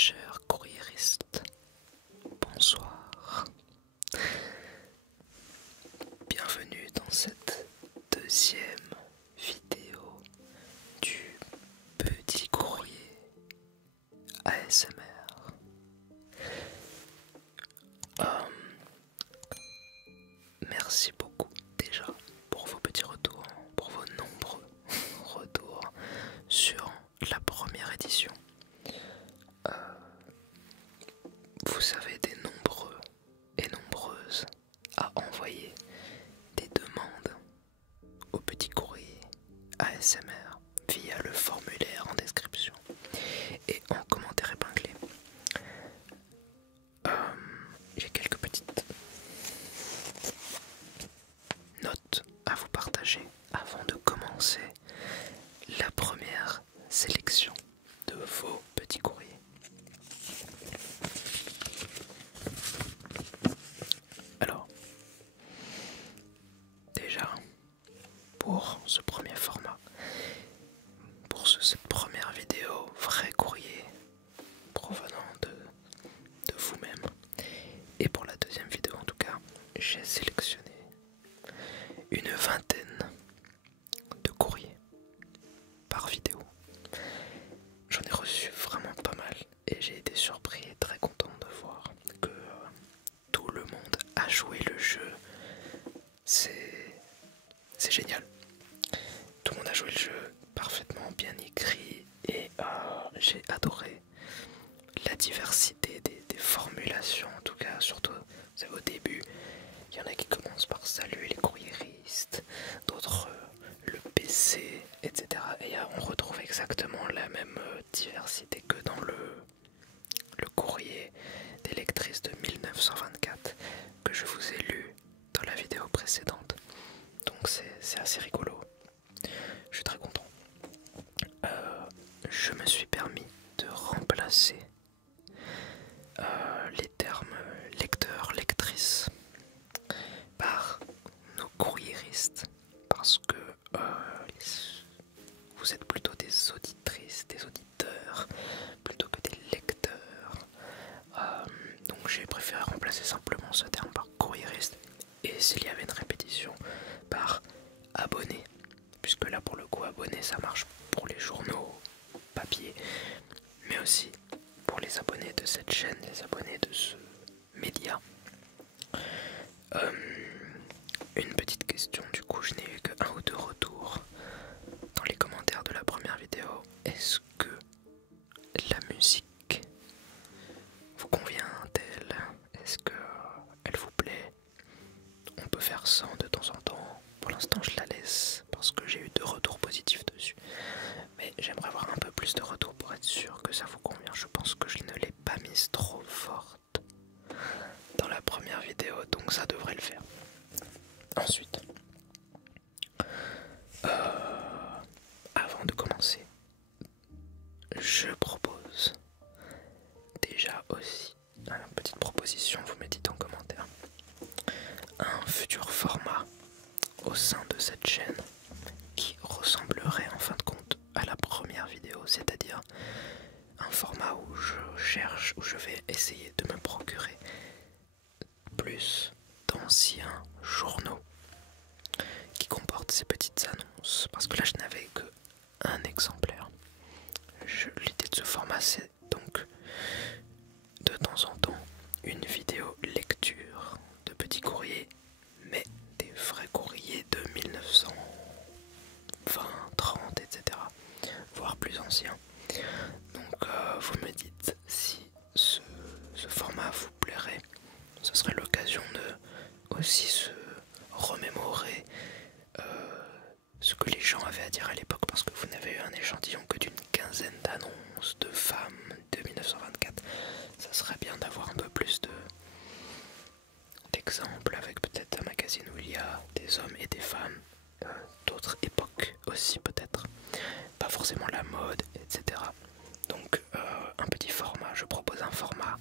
chers courriéristes, bonsoir. Bienvenue dans cette deuxième vidéo du petit courrier ASMR. Merci beaucoup déjà pour vos petits retours, pour vos nombreux retours sur la première édition. Vous avez des nombreux et nombreuses à envoyer des demandes au petit courrier ASMR via le formulaire en description et en commentaire épinglé. J'ai quelques petites notes à vous partager avant de commencer la première sélection de vos petits courriers. Alors, déjà, pour ce premier format, pour cette première vidéo, vrai courrier provenant de vous-même, et pour la deuxième vidéo en tout cas, j'ai sélectionné une vingtaine de courriers par vidéo. J'en ai reçu vraiment pas mal et j'ai été surpris et très content de voir que tout le monde a joué le jeu. C'est génial. Tout le monde a joué le jeu parfaitement bien écrit et j'ai adoré la diversité des formulations, en tout cas, surtout au début. Il y en a qui commencent par salut les courriéristes, d'autres le PC, etc. Et on retrouve exactement la même diversité que dans le courrier des lectrices de 1924 que je vous ai lu dans la vidéo précédente. Donc c'est assez rigolo. Je suis très content. Je me suis permis de remplacer les termes lecteur, lectrice par nos courriéristes parce que vous êtes plutôt des auditrices, des auditeurs plutôt que des lecteurs. Donc j'ai préféré remplacer simplement ce terme par courriériste et s'il y avait une répétition par abonné, puisque là pour le coup abonné ça marche pour les journaux papier mais aussi pour les abonnés de cette chaîne, les abonnés de ce média. Une petite question, du coup je n'ai eu que 1 ou 2 retours dans les commentaires de la première vidéo. Est-ce que la musique vous convient-elle? Est-ce qu'elle vous plaît? On peut faire sans de temps en temps. Pour l'instant je la laisse parce que j'ai eu 2 retours positifs dessus. Mais j'aimerais avoir un peu plus de retours pour être sûr que ça vous convient. Je pense que je ne l'ai pas mise trop forte dans la première vidéo, donc ça devrait le faire. Ensuite, avant de commencer, je propose déjà aussi une petite proposition, vous me dites en commentaire, un futur format au sein de cette chaîne qui ressemblerait en fin de compte à la première vidéo, c'est-à-dire un format où je vais essayer de me procurer plus d'anciens journaux qui comportent ces petites annonces, parce que là je n'avais que un exemplaire. L'idée de ce format c'est donc de temps en temps une vidéo lecture de petits courriers, mais des vrais courriers de 1920, 30, etc. voire plus anciens. Donc vous me dites si ce format vous plairait. Ce serait l'occasion de aussi se remémorer ce que les gens avaient à dire à l'époque, parce que vous n'avez eu un échantillon que d'une quinzaine d'annonces de femmes de 1924. Ça serait bien d'avoir un peu plus d'exemples, avec peut-être un magazine où il y a des hommes et des femmes d'autres époques aussi, peut-être pas forcément la mode, etc. Donc un petit format, je propose un format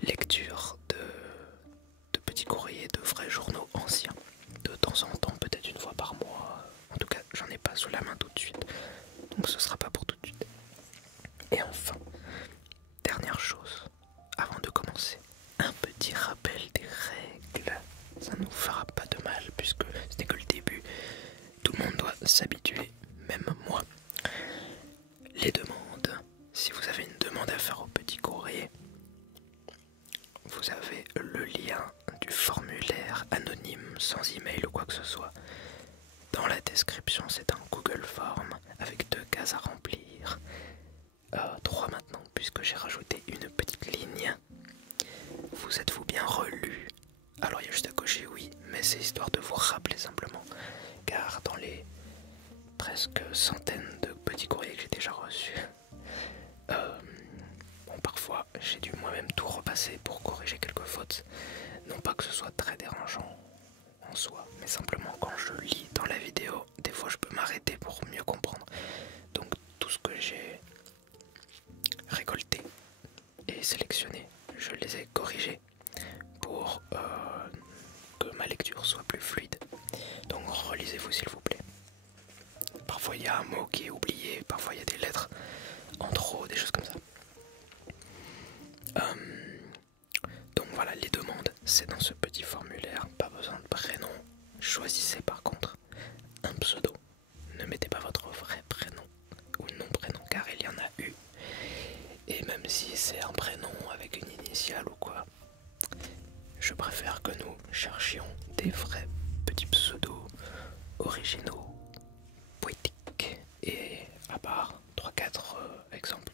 lecture de petits courriers, de vrais journaux anciens, de temps en temps, peut-être une fois par mois. En tout cas j'en ai pas sous la main tout de suite, donc ce sera pas pour tout de suite. Et enfin, demandez à faire au petit courrier, vous avez le lien du formulaire anonyme sans email ou quoi que ce soit. Dans la description, c'est un Google Form avec 2 cases à remplir. 3 maintenant, puisque j'ai rajouté une petite ligne. Vous êtes-vous bien relu? Alors il y a juste à cocher oui, mais c'est histoire de vous rappeler simplement. Car dans les presque centaines de petits courriers que j'ai déjà reçus, bon, parfois j'ai dû moi-même tout repasser pour corriger quelques fautes. Non pas que ce soit très dérangeant en soi, mais simplement quand je lis dans la vidéo, des fois je peux m'arrêter pour mieux comprendre. Donc tout ce que j'ai récolté et sélectionné, je les ai corrigés pour que ma lecture soit plus fluide. Donc relisez-vous s'il vous plaît. Parfois il y a un mot qui est oublié, parfois il y a des lettres en trop, des choses comme ça. Donc voilà, les demandes, c'est dans ce petit formulaire, pas besoin de prénom. Choisissez par contre un pseudo. Ne mettez pas votre vrai prénom ou non prénom car il y en a eu. Et même si c'est un prénom avec une initiale ou quoi, je préfère que nous cherchions des vrais petits pseudos originaux, poétiques. Et à part 3-4 exemples,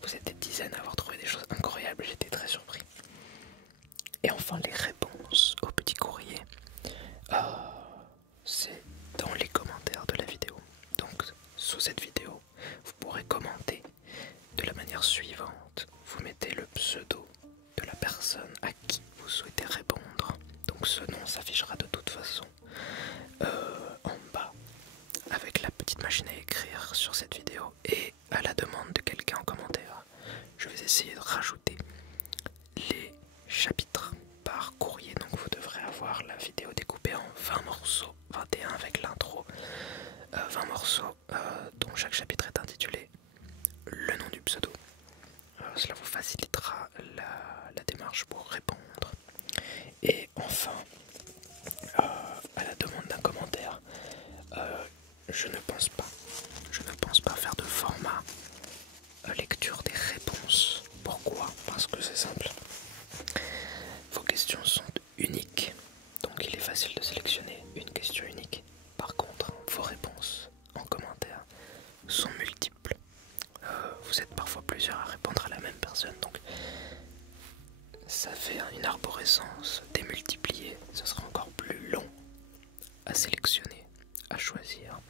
vous êtes des dizaines à avoir trouvé des choses incroyables, j'étais très surpris. Et enfin les réponses au petit courrier, c'est dans les commentaires de la vidéo. Donc sous cette vidéo, vous pourrez commenter de la manière suivante. Vous mettez le pseudo de la personne à qui vous souhaitez répondre. Donc ce nom s'affichera de toute façon en bas avec la petite machine à écrire sur cette vidéo. Et à la demande de quelqu'un en commentaire, je vais essayer de rajouter les chapitres par courrier. Donc vous devrez avoir la vidéo découpée en 20 morceaux, 21 avec l'intro, 20 morceaux dont chaque chapitre est intitulé le nom du pseudo. Cela vous facilitera la démarche pour répondre. Et enfin, à la demande d'un commentaire, je ne pense pas faire de format lecture des réponses. Pourquoi? Parce que c'est simple. Vos questions sont uniques, donc il est facile de sélectionner une question unique. Par contre, vos réponses en commentaire sont multiples. Vous êtes parfois plusieurs à répondre à la même personne, donc ça fait une arborescence démultipliée. Ce sera encore plus long à sélectionner, à choisir.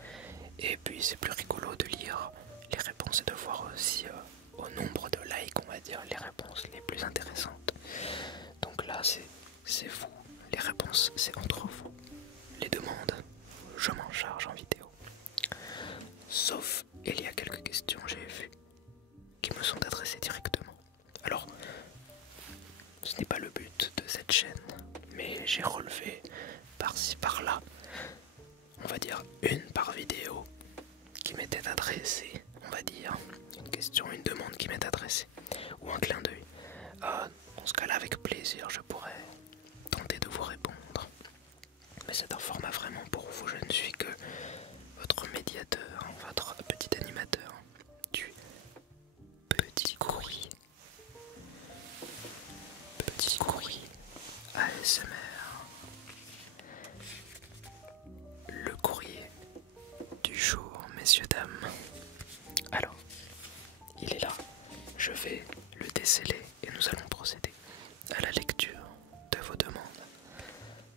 Et puis c'est plus rigolo de lire les réponses et de voir aussi au nombre de likes, on va dire, les réponses les plus intéressantes. Donc là c'est vous, les réponses c'est entre vous. Les demandes, je m'en charge en vidéo. Sauf, il y a quelques questions, j'ai vu, qui me sont adressées directement. Alors, ce n'est pas le but de cette chaîne, mais j'ai relevé par-ci par-là, on va dire une par vidéo, qui m'était adressée, on va dire, une question, une demande qui m'est adressée, ou un clin d'œil. Dans ce cas-là, avec plaisir, je pourrais tenter de vous répondre. Mais c'est un format vraiment pour vous, je ne suis que votre médiateur, votre petit animateur du petit courrier. Petit courrier ASMR. Le courrier du jour, messieurs, dames. Alors, il est là. Je vais le déceler et nous allons procéder à la lecture de vos demandes.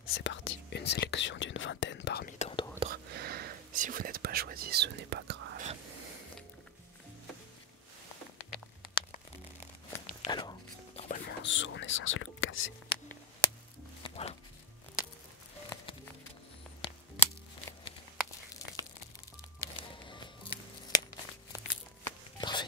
C'est parti, une sélection d'une vingtaine parmi tant d'autres. Si vous n'êtes pas choisi, ce n'est pas grave. Alors, normalement un seau, on est censé le casser. Voilà. Parfait.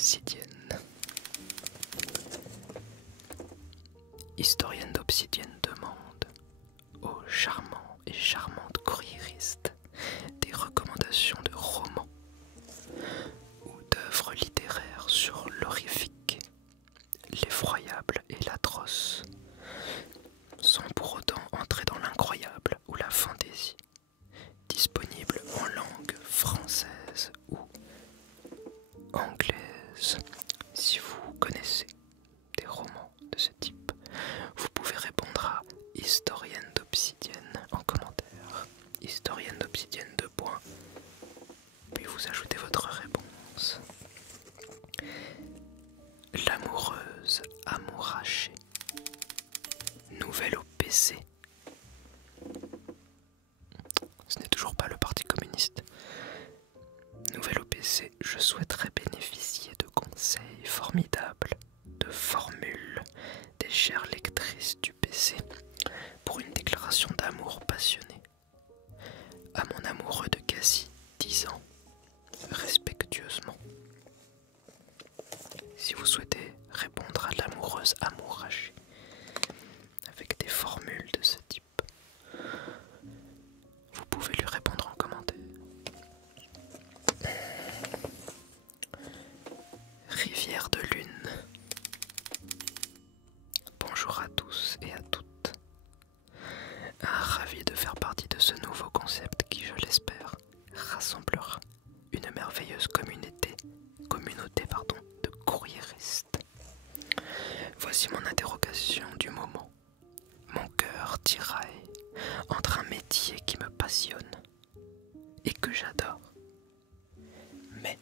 d'Obsidienne. Historienne d'Obsidienne demande aux charmants et charmantes courriéristes des recommandations de romans ou d'œuvres littéraires sur l'horrifique, l'effroyable et l'atroce, sans pour autant entrer dans l'incroyable ou la fantaisie, disponible en langue française ou anglaise. Si vous connaissez des romans de ce type, vous pouvez répondre à Historienne d'Obsidienne en commentaire. Historienne d'Obsidienne 2 points. Puis vous ajoutez votre réponse. L'amoureuse amourachée. Nouvelle au PC. Ce n'est toujours pas le Parti communiste. Nouvelle au PC, je souhaiterais bénéficier de conseils formidables, de formules des chères lectrices du PC pour une déclaration d'amour passionnée. À mon amoureux de quasi 10 ans, respectueusement. Si vous souhaitez répondre à l'amoureuse amourachée avec des formules de ce type, vous pouvez lui répondre en commentaire. Rivière de lune. Bonjour à tous et à toutes. Ravi de faire partie de ce nouveau concept qui, je l'espère, rassemblera une merveilleuse communauté de courriéristes. Voici mon interrogation du moment. Mon cœur tiraille entre un métier qui me passionne et que j'adore, mais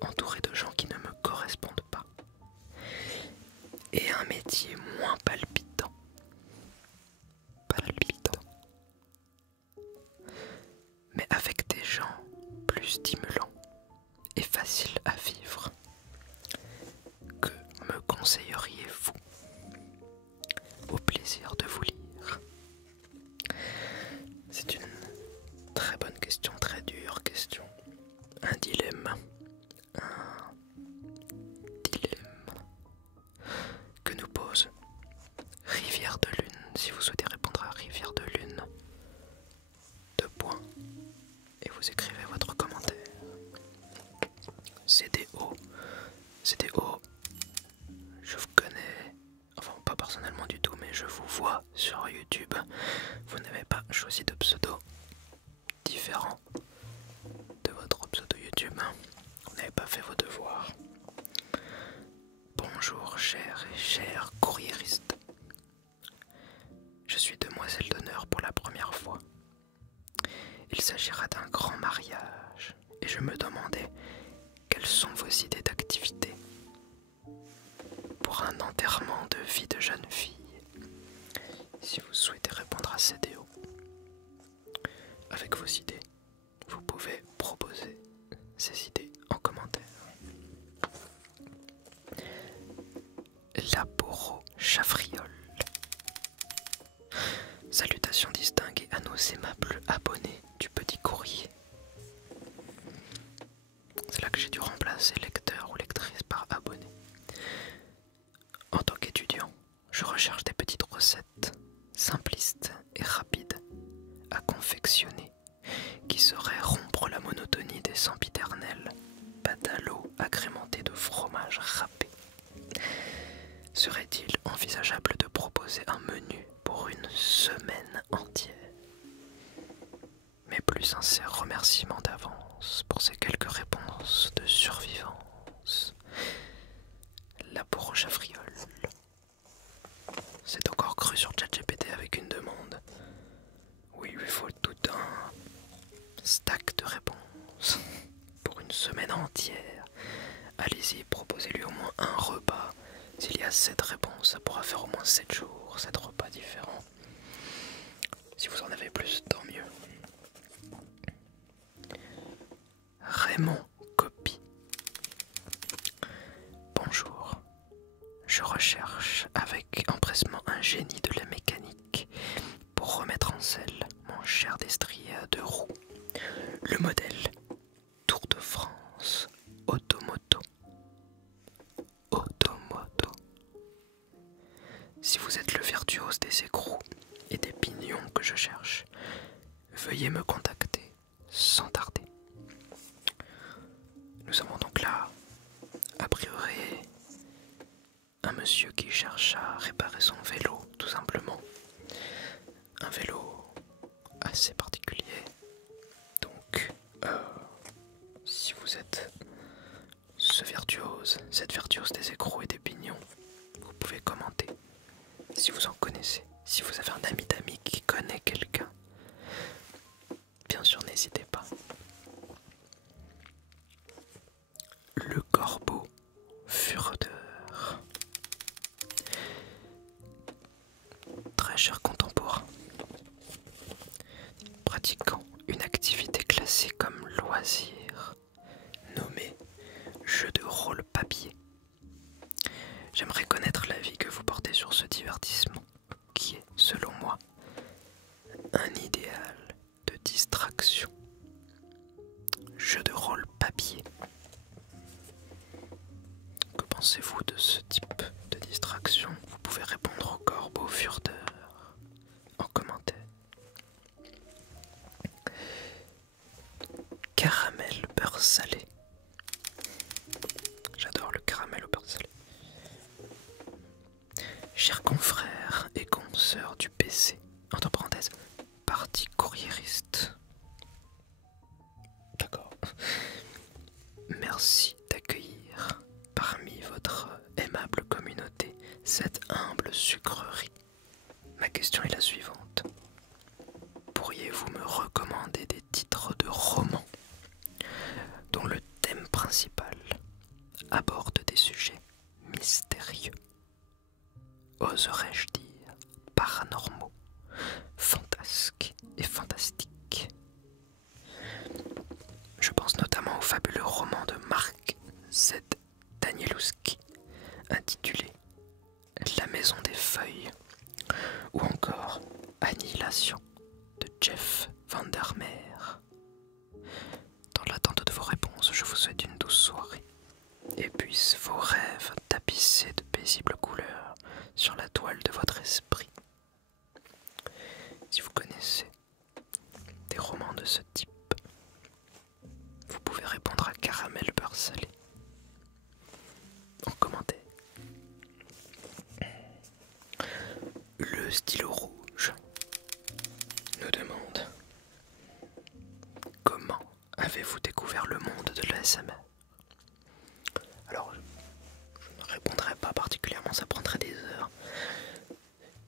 entouré de gens qui ne me correspondent pas, et un métier moins palpitant, mais avec des gens plus stimulants et faciles à vivre. Que me conseilleriez-vous? Au plaisir de vous lire. C'est une très bonne question, très dure question. Un dilemme que nous pose Rivière de lune. Si vous souhaitez répondre à Rivière de lune, 2 points, et vous écrivez votre commentaire. CDO, je vous connais, enfin pas personnellement du tout, mais je vous vois sur YouTube. Vous n'avez pas choisi de pseudo différent de votre pseudo YouTube. Vous n'avez pas fait vos devoirs. Bonjour chers et chers courriéristes. Je suis demoiselle d'honneur pour la première fois. Il s'agira d'un grand mariage et je me demandais quelles sont vos idées d'activité pour un enterrement de vie de jeune fille. Si vous souhaitez répondre à CDO avec vos idées, vous pouvez proposer ces idées en commentaire. Laporo Chafriole. Salutations distinguées à nos aimables abonnés du petit courrier. C'est là que j'ai dû remplacer lecteur ou lectrice par abonné. En tant qu'étudiant, je recherche des petites recettes simplistes et rapides à confectionner qui sauraient rompre la monotonie des sempiternels pâtes à l'eau agrémentées de fromage râpé. Serait-il envisageable de proposer un menu pour une semaine entière? Mes plus sincères remerciements d'avance pour ces quelques réponses de survivance. Laporo Chafriole. C'est encore cru sur ChatGPT avec une demande. Oui, il lui faut tout un stack de réponses pour une semaine entière. Allez-y, proposez-lui au moins un repas. S'il y a 7 réponses, ça pourra faire au moins 7 jours, 7 repas différents. Si vous en avez plus, tant mieux. Raymond Copy. Bonjour. Je recherche avec empressement un génie de la mécanique pour remettre en selle mon cher destrier à 2 roues. Le modèle Tour de France Automo des écrous et des pignons que je cherche, veuillez me contacter sans tarder. Nous avons donc là, a priori, un monsieur qui cherche à réparer son vélo, tout simplement. Un vélo assez particulier. Donc, si vous êtes cette virtuose des écrous et des pignons, vous pouvez commenter. Si vous en connaissez, si vous avez un ami d'amis qui connaît quelqu'un, bien sûr n'hésitez pas. Le corbeau furteur. Très cher contemporain, pratiquant une activité classée comme loisir, nommée jeu de rôle papier. J'aimerais connaître l'avis que vous portez sur ce divertissement, qui est, selon moi, un idéal de distraction. Jeu de rôle papier. Que pensez-vous de ce type de distraction? Vous pouvez répondre au corbeau furteur en commentaire. Caramel beurre salé. J'adore le caramel au beurre salé. Chers confrères et consoeurs du PC, entre parenthèses, partie courriériste. D'accord. Merci d'accueillir parmi votre aimable communauté cette humble sucrerie. Ma question est la suivante. Pourriez-vous me recommander des titres de romans dont le thème principal aborde des sujets mystérieux, oserais-je dire paranormaux, fantasques et fantastiques? Je pense notamment au fabuleux roman de Mark Z. Danielewski intitulé La Maison des Feuilles, ou encore Annihilation de Jeff Vandermeer. Dans l'attente de vos réponses, je vous souhaite une douce soirée et puissent vos rêves tapisser de paisibles couleurs sur la toile de votre esprit. Si vous connaissez des romans de ce type, vous pouvez répondre à Caramel beurre salé en commentaire. Le stylo rouge nous demande: comment avez-vous découvert le monde de l'ASMR? Alors, je ne répondrai pas particulièrement, ça prendrait des heures.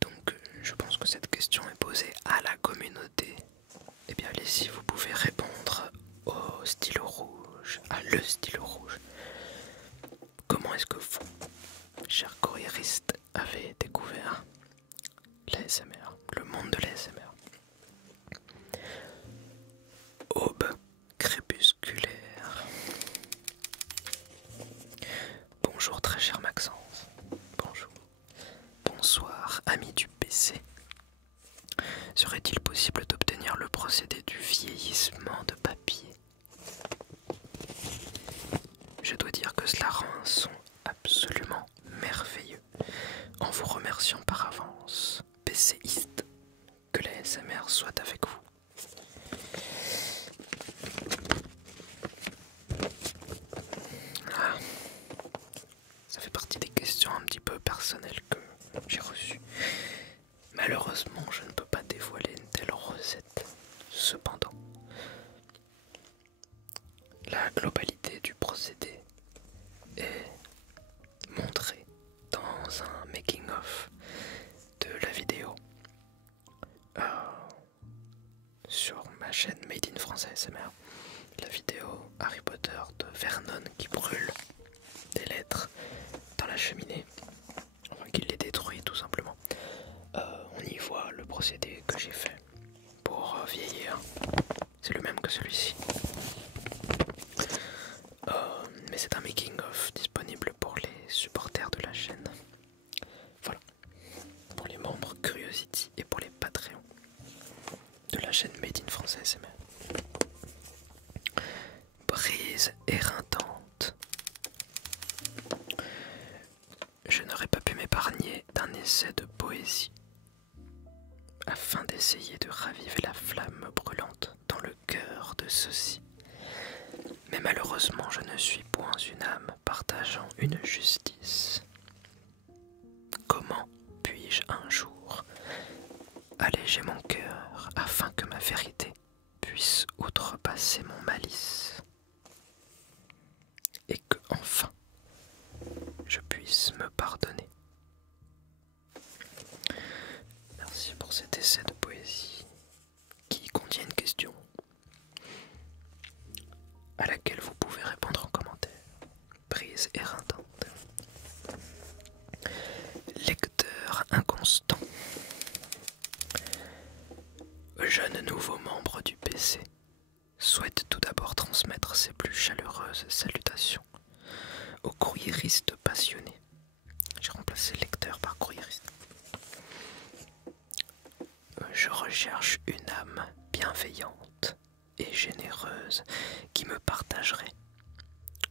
Donc, je pense que cette question est posée à la communauté. Eh bien, allez-y, vous pouvez répondre au stylo rouge, à le stylo rouge. Comment est-ce que vous, chers courriéristes, avez découvert l'ASMR, le monde de l'ASMR? Aube crépusculaire. Bonjour très cher Maxence. Bonjour. Bonsoir amis du PC. Serait-il possible d'obtenir le procédé du vieillissement de papier? Je dois dire que cela rend un son absolument merveilleux. En vous remerciant par avance, PCiste, que la ASMR soit avec vous. Ah, ça fait partie des questions un petit peu personnelles que j'ai reçues. Malheureusement, je ne peux pas dévoiler une telle recette. Cependant, la globalité du procédé est montrée dans un making-of de la vidéo sur ma chaîne Made in France ASMR. La vidéo Harry Potter de Vernon qui brûle des lettres dans la cheminée, enfin qui les détruit tout simplement. On y voit le procédé que j'ai fait pour vieillir. C'est le même que celui-ci. Mais c'est un making-of disponible pour les supporters de la chaîne. Voilà. Pour les membres Curiosity et pour les Patreons de la chaîne Made in France ASMR. Brise éreintante. Je n'aurais pas pu m'épargner d'un essai de poésie afin d'essayer de raviver la flamme brûlante dans le cœur de ceux-ci. Mais malheureusement, je ne suis point une âme partageant une justice. Comment puis-je un jour alléger mon cœur afin que ma vérité puisse outrepasser mon malice et que enfin je puisse me pardonner? Merci pour cet essai de poésie qui contient une question à laquelle vous pouvez répondre en commentaire, prise éreintante. Lecteur inconstant. Jeune nouveau membre du PC souhaite tout d'abord transmettre ses plus chaleureuses salutations aux courriéristes passionnés. J'ai remplacé lecteur par courriériste. Je recherche une âme bienveillante et généreuse qui me partagerait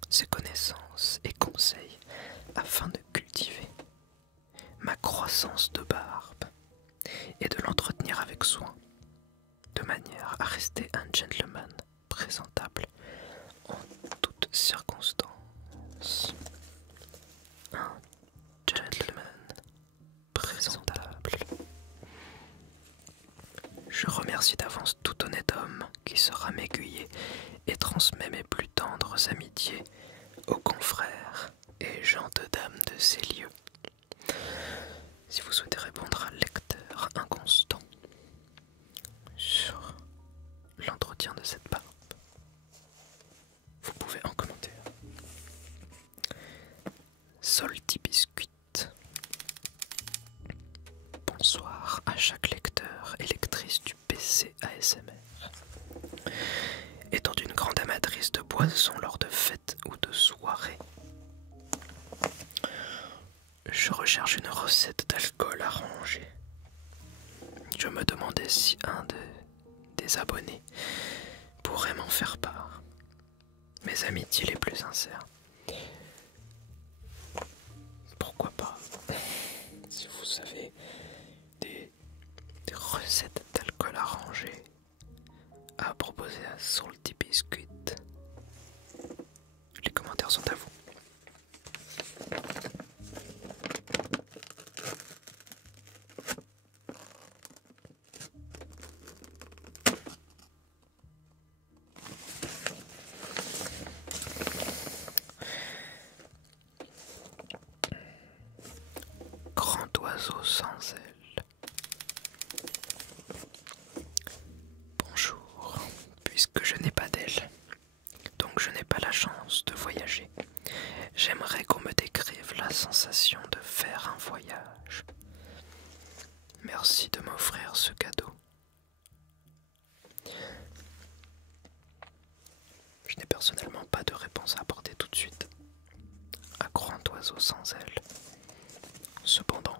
ses connaissances et conseils afin de cultiver ma croissance de barbe et de l'entretenir avec soin, de manière à rester un gentleman présentable en toutes circonstances. Un gentleman présentable. Je remercie d'avance tout honnête homme qui saura m'aiguiller et transmet mes plus tendres amitiés aux confrères et gens de dames de ces lieux. Si vous souhaitez répondre à lecteur inconstant sur l'entretien de cette barbe, vous pouvez en commentaire. Salty Biscuit. Bonsoir à chaque lecteur et lectrice du PC ASMR. Étant une grande amatrice de boissons lors de fêtes ou de soirées, je recherche une recette d'alcool arrangée. Je me demandais si un des abonnés pourrait m'en faire part. Mes amitiés les plus sincères. Pourquoi pas? Si vous avez des recettes d'alcool arrangées à proposer à Salty Biscuit, les commentaires sont à vous. Grand oiseau sans aile. Bonjour, puisque je n'ai pas d'aile, donc je n'ai pas la chance de voyager, j'aimerais qu'on me décrive la sensation de faire un voyage. Merci de m'offrir ce cadeau. Je n'ai personnellement pas de réponse à apporter tout de suite à grand oiseau sans aile. Cependant,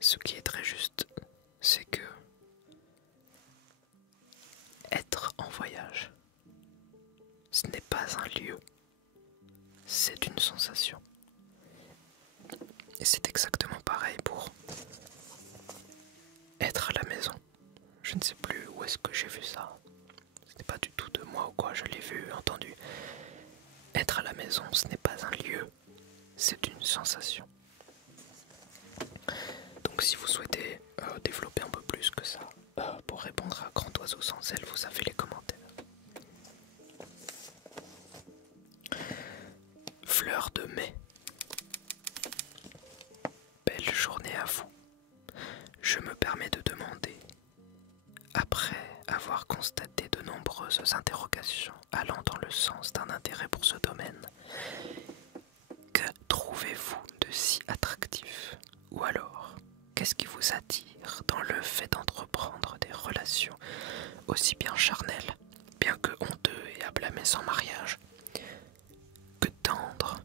ce qui est très juste, c'est que être en voyage, ce n'est pas un lieu, c'est une sensation. Et c'est exactement pareil pour être à la maison. Je ne sais plus où est-ce que j'ai vu ça. Ce n'est pas du tout de moi ou quoi, je l'ai vu, entendu. Être à la maison, ce n'est pas un lieu, c'est une sensation. Donc si vous souhaitez développer un peu plus que ça, pour répondre à Grand Oiseau sans aile, vous avez les commentaires. Fleur de mai. Belle journée à vous. Je me permets de demander, après avoir constaté de nombreuses interrogations allant dans le sens d'un intérêt pour ce domaine, que trouvez-vous de si attractif? Ou alors, qu'est-ce qui vous attire dans le fait d'entreprendre des relations aussi bien charnelles, bien que honteux et à blâmer sans mariage, que tendres?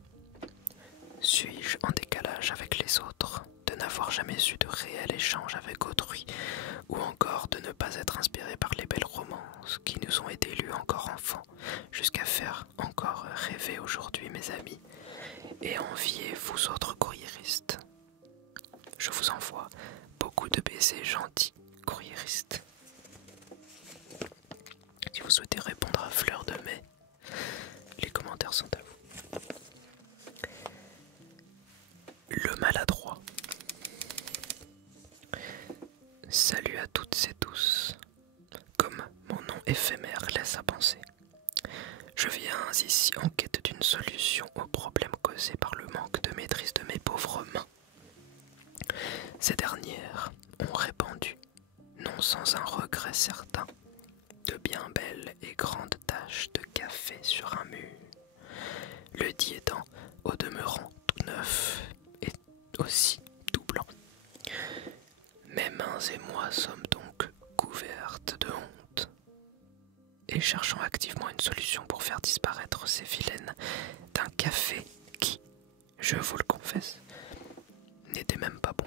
Suis-je en décalage avec les autres, de n'avoir jamais eu de réel échange avec autrui, ou encore de ne pas être inspiré par les belles romances qui nous ont été lues encore enfants, jusqu'à faire encore rêver aujourd'hui mes amis, et envier vous autres courriéristes? Je vous envoie commentaires sont à vous. Le maladroit. Salut à toutes et tous. Comme mon nom éphémère laisse à penser, je viens ici en quête d'une solution aux problèmes causés par le manque de maîtrise de mes pauvres mains. Ces dernières ont répandu, non sans un regret certain, de bien belles et grandes taches de café sur un mur. Le dit étant, au demeurant tout neuf et aussi tout blanc. Mes mains et moi sommes donc couvertes de honte, et cherchons activement une solution pour faire disparaître ces vilaines d'un café qui, je vous le confesse, n'était même pas bon.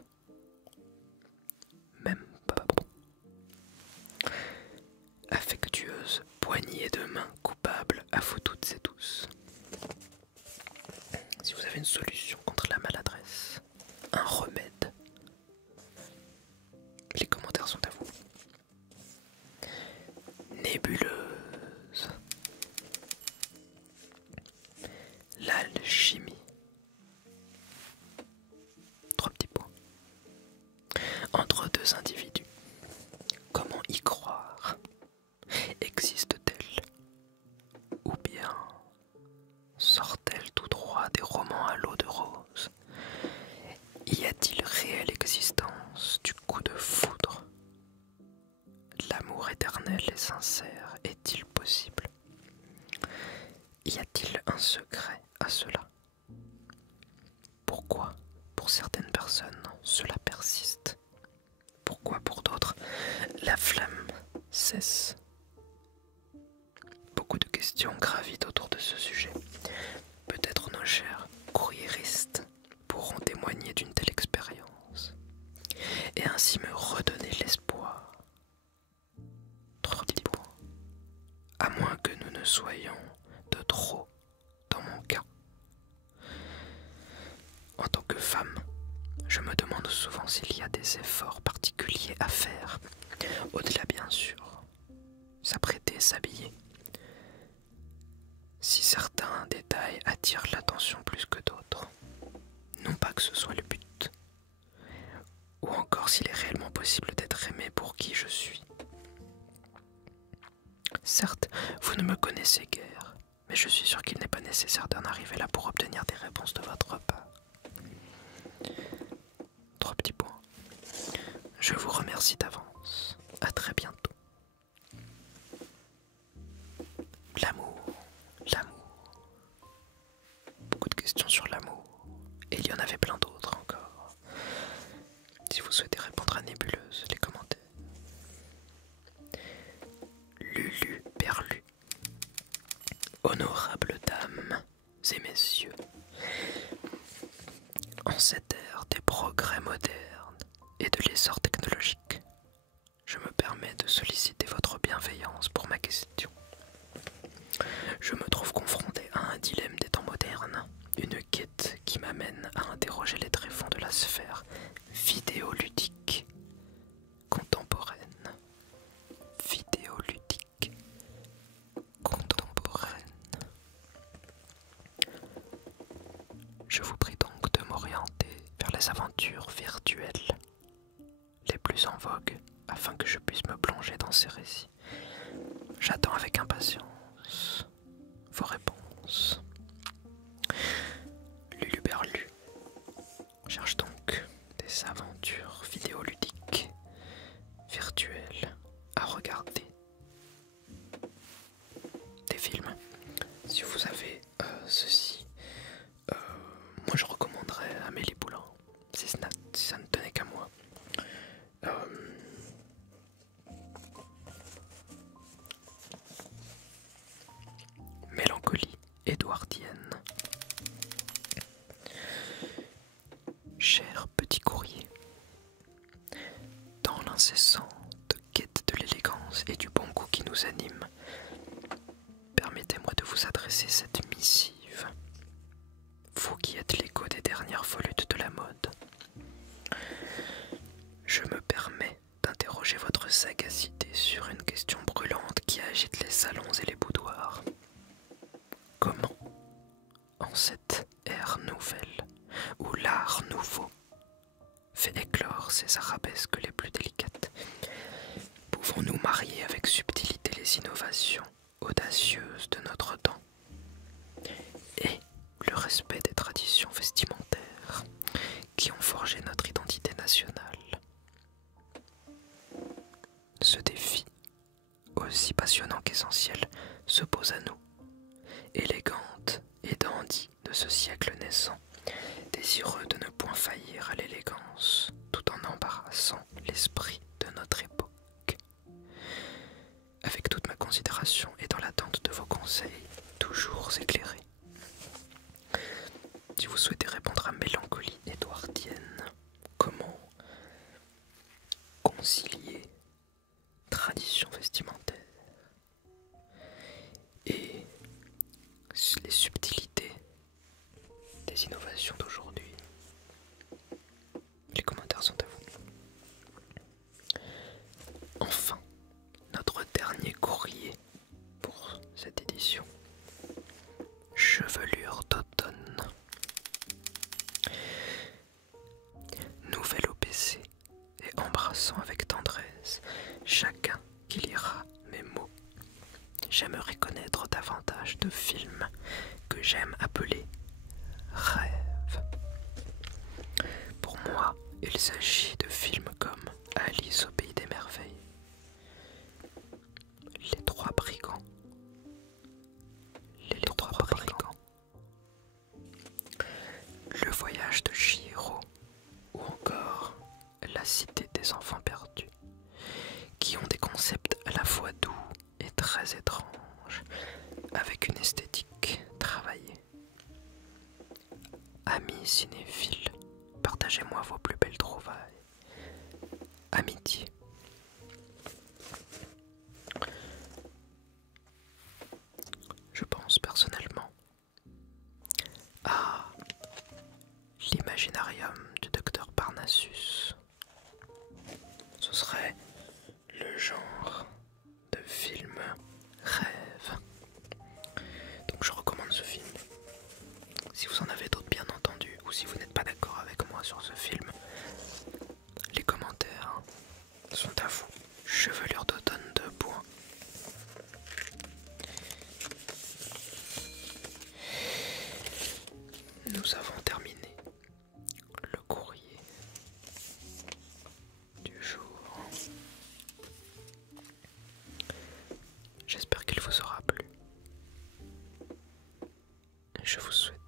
Même pas bon. Affectueuse poignée de main coupable à vous toutes et tous. Si vous avez une solution contre la maladresse, un remède, les commentaires sont à vous. Nébuleuse. L'alchimie. 3 petits points. Entre deux individus, comment y croire? Existe-t-elle? Ou bien sort-elle tout droit des romans à l'eau de rose? Y a-t-il réelle existence du coup de foudre? L'amour éternel et sincère est-il possible? Y a-t-il un secret à cela? Pourquoi, pour certaines personnes, cela persiste? Pourquoi, pour d'autres, la flamme cesse? Beaucoup de questions gravitent autour de ce sujet. Peut-être nos chers courriéristes pourront témoigner d'une telle expérience et ainsi me redonner l'espoir. 3 petits points. À moins que nous ne soyons de trop dans mon cas. En tant que femme, je me demande souvent s'il y a des efforts particuliers à faire, au-delà bien sûr, s'apprêter, s'habiller. Si certains détails attirent l'attention plus que d'autres, non pas que ce soit le but, ou encore s'il est réellement possible d'être aimé pour qui je suis. Certes, vous ne me connaissez guère, mais je suis sûr qu'il n'est pas nécessaire d'en arriver là pour obtenir des réponses de votre part. 3 petits points. Je vous remercie d'avance. À très bientôt. L'amour, l'amour. Beaucoup de questions sur l'amour. Et il y en avait plein d'autres encore. Si vous souhaitez répondre à Nébuleuse, les commentaires. Lulu Perlu. Honorables dames et messieurs, en cette ère des progrès modernes et de l'essor technologique, je me permets de solliciter votre bienveillance pour ma question. Je me trouve confronté à un dilemme des temps modernes, une quête qui m'amène à interroger les tréfonds de la sphère vidéoludique contemporaine. Vidéoludique contemporaine. Je vous prie donc de m'orienter vers les aventures virtuelles les plus en vogue afin que je puisse me plonger dans ces récits. J'attends avec impatience vos réponses. Luluberlu cherche donc des aventures vidéoludiques virtuelles à regarder. Des films. Si vous avez ceci, moi je recommanderais Amélie Poulain, si ça ne tenait qu'à moi. Mélancolie édouardienne. Cher petit courrier, dans l'incessante quête de l'élégance et du bon goût qui nous anime, permettez-moi de vous adresser cette missive dans cette ère nouvelle où l'art nouveau fait éclore ses arabesques les plus délicates, pouvons-nous marier avec subtilité les innovations audacieuses de notre temps et le respect des traditions vestimentaires qui ont forgé notre identité nationale. Ce défi, aussi passionnant qu'essentiel, se pose à nous, élégante et dandy de ce siècle naissant, désireux de ne point faillir à l'élégance, tout en embarrassant l'esprit de notre époque. Avec toute ma considération et dans l'attente de vos conseils, toujours éclairés, si vous souhaitez répondre à Mélancolie édouardienne, comment concilier tradition vestimentaire et les subtilités des innovations d'aujourd'hui, les commentaires sont à vous. Enfin, notre dernier courrier pour cette édition, chevelure d'automne. Nouvel OPC et embrassant avec tendresse chacun qui lira mes mots. J'aimerais connaître davantage de films que j'aime appeler rêves. Pour moi, il s'agit de films comme Alice au pays des merveilles, Les Trois Brigands, Les Trois Brigands, Le Voyage de Chihiro ou encore La Cité des Enfants Perdus, qui ont des concepts à la fois doux et très étranges, avec une esthétique travaillée. Amis cinéphiles, partagez-moi vos plus belles trouvailles. Amitié. Je pense personnellement à l'Imaginarium du docteur Parnassus. Ce serait le genre de film rêve. Donc je recommande ce film. Si vous en avez d'autres bien entendu, ou si vous n'êtes pas d'accord avec moi sur ce film, les commentaires sont à vous. Chevelure d'automne 2 points. Nous avons terminé le courrier du jour. J'espère qu'il vous aura plu. Je vous souhaite